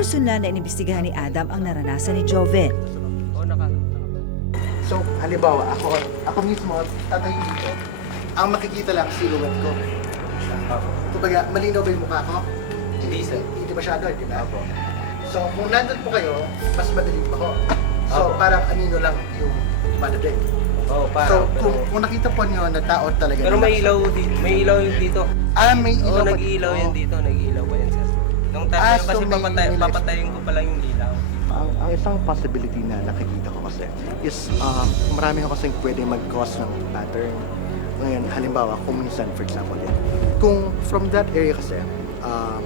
Nakasunla na inimbestigahan ni Adam ang naranasan ni Joven. So, halimbawa, ako, ako mismo, tatayo dito, ang makikita lang silhouette ko. Kumbaga, malinaw ba yung mukha ko? Hindi, sir. Hindi masyado, di ba? So, kung nandun po kayo, mas madilim ako. So, Apo. parang anino lang yung madaling. Oo, So, parang. kung, pero, kung nakita po niyo na tao talaga. pero may ilaw dito. May ilaw yung dito. Ah, may ilaw. Oo, pa nag-iilaw dito. yan dito. Nag-iilaw pa. Nung time Ah, na yun, so kasi may- papatay, may- papatayin ko pa lang yung ilaw. Ang, ang isang possibility na nakikita ko kasi is uh, marami ako kasing pwede mag-cause ng pattern. Ngayon, halimbawa, kung minsan, for example, yan, kung from that area kasi, uh,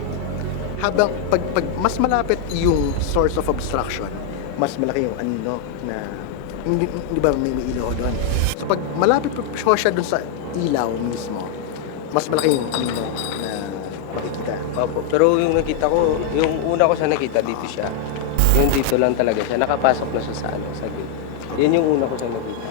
habang pag, pag mas malapit yung source of obstruction, mas malaki yung anino na hindi, di ba may, may ilaw doon. So pag malapit po siya doon sa ilaw mismo, mas malaki yung anino na makikita. Opo. Pero yung nakita ko, yung una ko siya nakita, dito siya. Yung dito lang talaga siya. Nakapasok na siya sa ano, sa gate. Yan yung una ko siya nakita.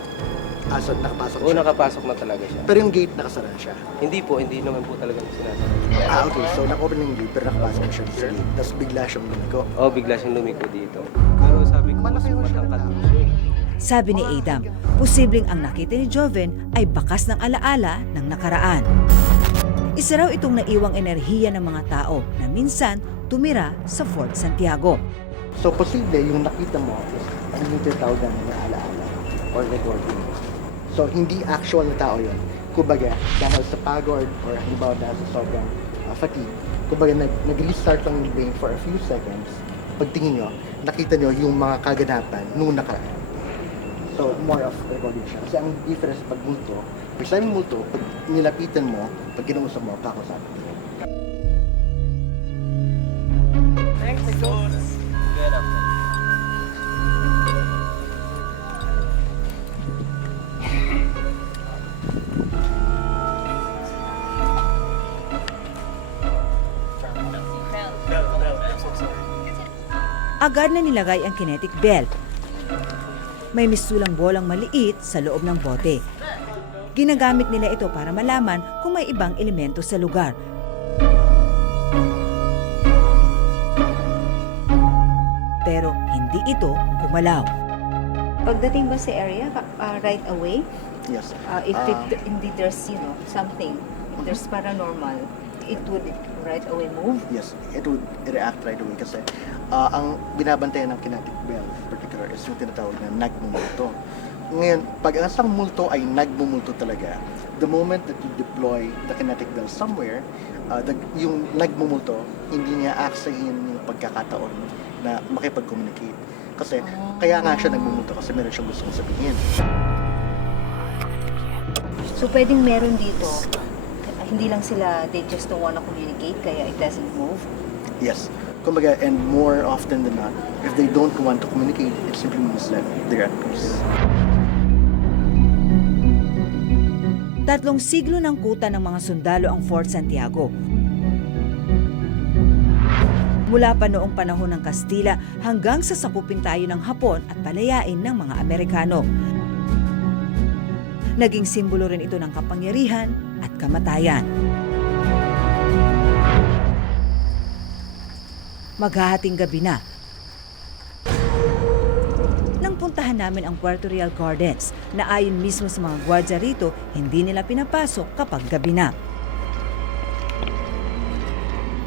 Ah, so nakapasok Oo, siya. nakapasok na talaga siya. Pero yung gate nakasara siya. Hindi po, hindi naman po talaga sinasabi. Ah, okay. So, naka-open yung gate, pero nakapasok siya sa gate. Tapos bigla siyang lumiko. Oo, bigla siyang lumiko dito. Pero sabi ko, mas Malaki ho siya matangkad tao. siya. Sabi ni Adam, posibleng ang nakita ni Joven ay bakas ng alaala ng nakaraan. Isa raw itong naiwang enerhiya ng mga tao na minsan tumira sa Fort Santiago. So, posible yung nakita mo is ang yung tinatawag na alaala or recording. So, hindi actual na tao yun. Kumbaga, dahil sa pagod or halimbawa dahil sa sobrang uh, fatigue, kumbaga nag- nag-restart lang yung brain for a few seconds. Pagtingin nyo, nakita nyo yung mga kaganapan nung nakaraan. So, more of siya. Kasi ang difference pag multo, pag sabi multo, pag nilapitan mo, pag kinausap mo, kakusapin mo. Get up. Agad na nilagay ang kinetic belt. May mistulang bolang maliit sa loob ng bote. Ginagamit nila ito para malaman kung may ibang elemento sa lugar. Pero hindi ito gumalaw. Pagdating ba sa area, uh, right away, Yes. uh, if Ah. it, indeed there's, you know, something, if there's paranormal, it would right away move? Yes, it would react right away kasi ah, ang binabantayan ng kinetic bell in particular is yung tinatawag na nagmumulto. Ngayon, pag ang isang multo ay nagmumulto talaga, the moment that you deploy the kinetic bell somewhere, ah, the- yung nagmumulto, hindi niya aksahin yung pagkakataon na makipag-communicate. Kasi, kaya nga siya nagmumulto kasi meron siyang gustong sabihin. So pwedeng meron dito, uh, hindi lang sila, they just don't wanna communicate, kaya it doesn't move. Yes. Kumbaga, and more often than not, if they don't want to communicate, it simply means that they're at peace. Tatlong siglo ng kuta ng mga sundalo ang Fort Santiago. Mula pa noong panahon ng Kastila hanggang sa sakupin tayo ng Hapon at palayain ng mga Amerikano. Naging simbolo rin ito ng kapangyarihan at kamatayan. Maghahating gabi na. Nang puntahan namin ang Puerto Real Gardens na ayon mismo sa mga gwardya rito, hindi nila pinapasok kapag gabi na.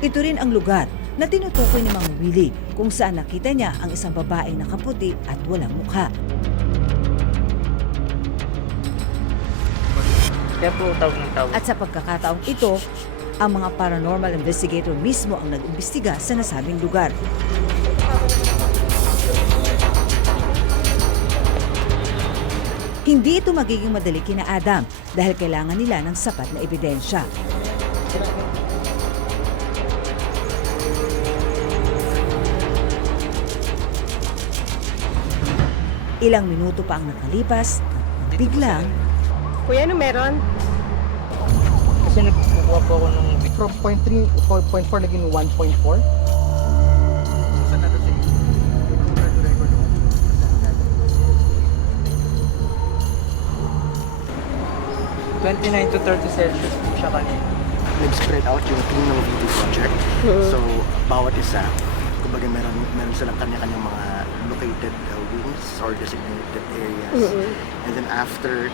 Ito rin ang lugar na tinutukoy ni Mang Willie kung saan nakita niya ang isang babaeng nakaputi at walang mukha. Kaya po tawag ng tawag. At sa pagkakataong ito, ang mga paranormal investigator mismo ang nag-imbestiga sa nasabing lugar. Hindi ito magiging madali kina Adam dahil kailangan nila ng sapat na ebidensya. Ilang minuto pa ang nakalipas, biglang Kuya, ano meron? Kasi nagkukuha po ako ng From 0.3, 4.4 naging 1.4. Saan na kasi? Record to record yung $29 to 30 Celsius po siya kanina. Nag-spread out yung team ng video project. So, bawat isa, kumbaga meron, meron silang kanya-kanyang mga located uh, wings or designated areas. And then after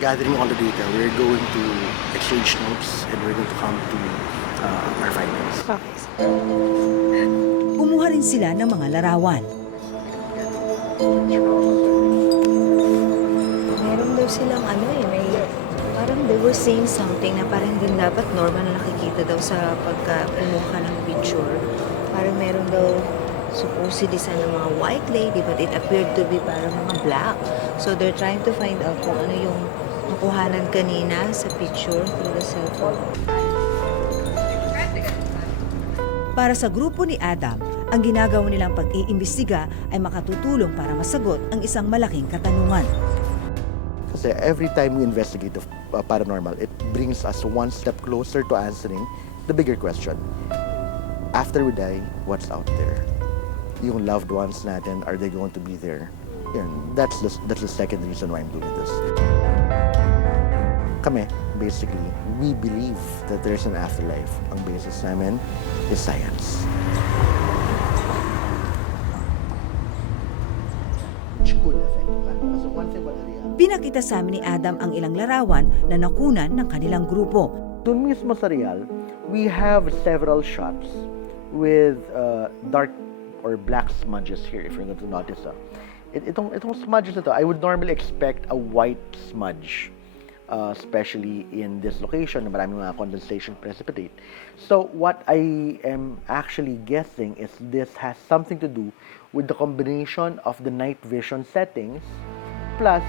gathering all the data, we're going to exchange notes and we're going to come to uh, our findings. Okay. Kumuha rin sila ng mga larawan. Meron daw silang ano eh, may parang they were saying something na parang hindi dapat normal na nakikita daw sa pagka-kumuha ng picture. Parang meron daw supposedly sana mga white lady but it appeared to be parang mga black. So they're trying to find out kung ano yung nakuhanan kanina sa picture through the cellphone. Para sa grupo ni Adam, ang ginagawa nilang pag-iimbestiga ay makatutulong para masagot ang isang malaking katanungan. Kasi every time we investigate the uh, paranormal, it brings us one step closer to answering the bigger question. After we die, what's out there? Yung loved ones natin, are they going to be there? Yun, that's the, that's the second reason why I'm doing this. Kami, basically, we believe that there's an afterlife. Ang basis namin is science. Reality, Pinakita sa amin ni Adam ang ilang larawan na nakunan ng kanilang grupo. Doon mismo sa Real, we have several shots with uh, dark or black smudges here, if you're going to notice. ah. It, itong, itong smudges na to, I would normally expect a white smudge, uh, especially in this location na maraming mga condensation precipitate. So what I am actually guessing is this has something to do with the combination of the night vision settings plus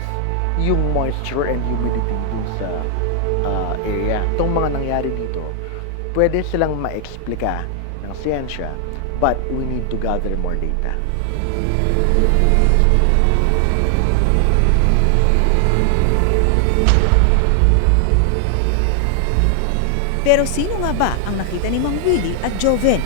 yung moisture and humidity dun sa uh, area. Itong mga nangyari dito, pwede silang ma-explika ng siyensya, but we need to gather more data. Pero sino nga ba ang nakita ni Mang Willie at Joven?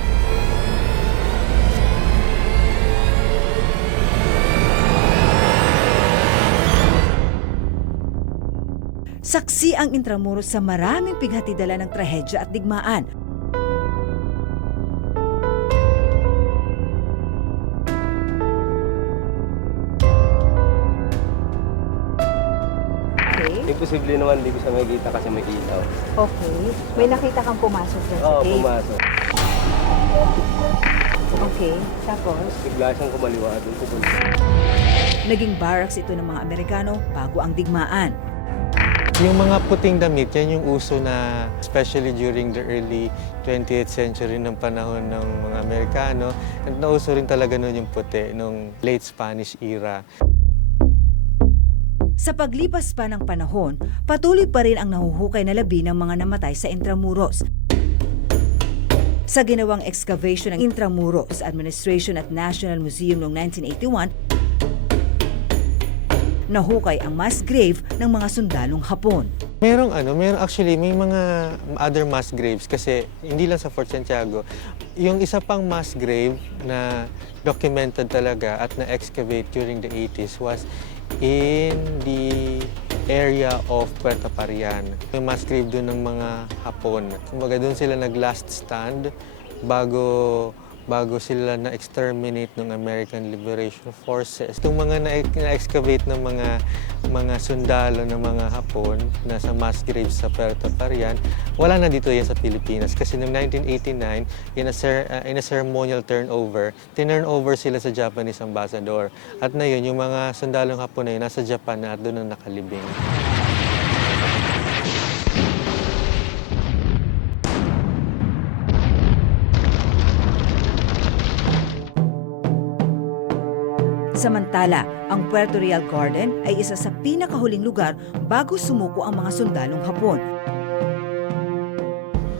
Saksi ang Intramuros sa maraming pighatidala ng trahedya at digmaan. Okay. Imposible naman, hindi ko siya makikita kasi may ilaw. Okay. May nakita kang pumasok dyan sa Oo, cave. pumasok. Okay. Tapos? Bigla siyang kumaliwa doon pupunta. Naging barracks ito ng mga Amerikano bago ang digmaan. Yung mga puting damit, yan yung uso na especially during the early 20th century ng panahon ng mga Amerikano. At nauso rin talaga noon yung puti, nung late Spanish era. Sa paglipas pa ng panahon, patuloy pa rin ang nahuhukay na labi ng mga namatay sa Intramuros. Sa ginawang excavation ng Intramuros Administration at National Museum noong 1981, nahukay ang mass grave ng mga sundalong Hapon. Merong ano, merong actually may mga other mass graves kasi hindi lang sa Fort Santiago. Yung isa pang mass grave na documented talaga at na-excavate during the 80s was in the area of Puerto Parian. May mass grave doon ng mga Hapon. Kumbaga doon sila nag-last stand bago bago sila na-exterminate ng American Liberation Forces. Itong mga na- na-excavate ng mga mga sundalo ng mga Hapon na sa mass graves sa Puerto Parian, wala na dito yan sa Pilipinas. Kasi noong 1989, in a, cer- uh, in a ceremonial turnover, tinurn over sila sa Japanese ambassador. At na yun, yung mga sundalong Hapon na yun, nasa Japan na at doon ang nakalibing. Samantala, ang Puerto Real Garden ay isa sa pinakahuling lugar bago sumuko ang mga sundalong Hapon.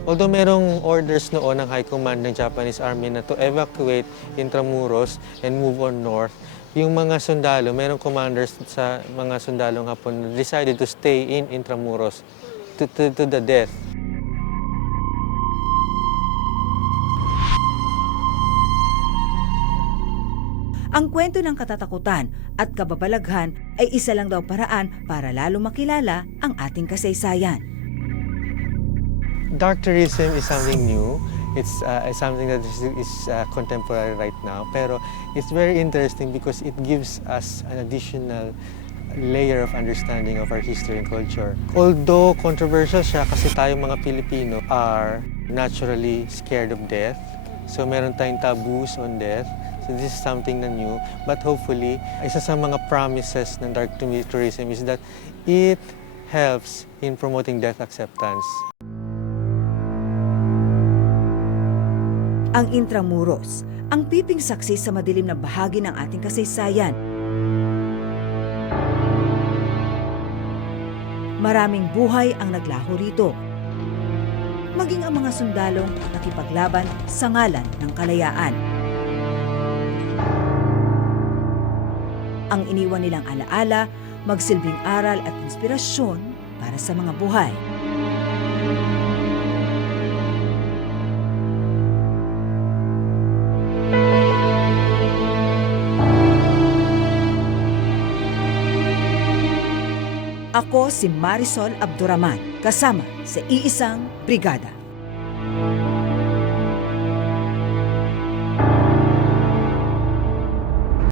Although merong orders noon ng High Command ng Japanese Army na to evacuate Intramuros and move on north, yung mga sundalo, merong commanders sa mga sundalong Hapon decided to stay in Intramuros to, to, to the death. Ang kwento ng katatakutan at kababalaghan ay isa lang daw paraan para lalo makilala ang ating kasaysayan. Dark tourism is something new it's uh, something that is, is uh, contemporary right now. Pero it's very interesting because it gives us an additional layer of understanding of our history and culture. Although controversial siya kasi tayong mga Pilipino are naturally scared of death. So meron tayong taboos on death. So this is something na new. But hopefully, isa sa mga promises ng dark tourism is that it helps in promoting death acceptance. Ang Intramuros, ang piping saksi sa madilim na bahagi ng ating kasaysayan. Maraming buhay ang naglaho rito. Maging ang mga sundalong nakipaglaban sa ngalan ng kalayaan. Ang iniwan nilang alaala, magsilbing aral at inspirasyon para sa mga buhay. Ako si Marisol Abduraman, kasama sa iisang brigada.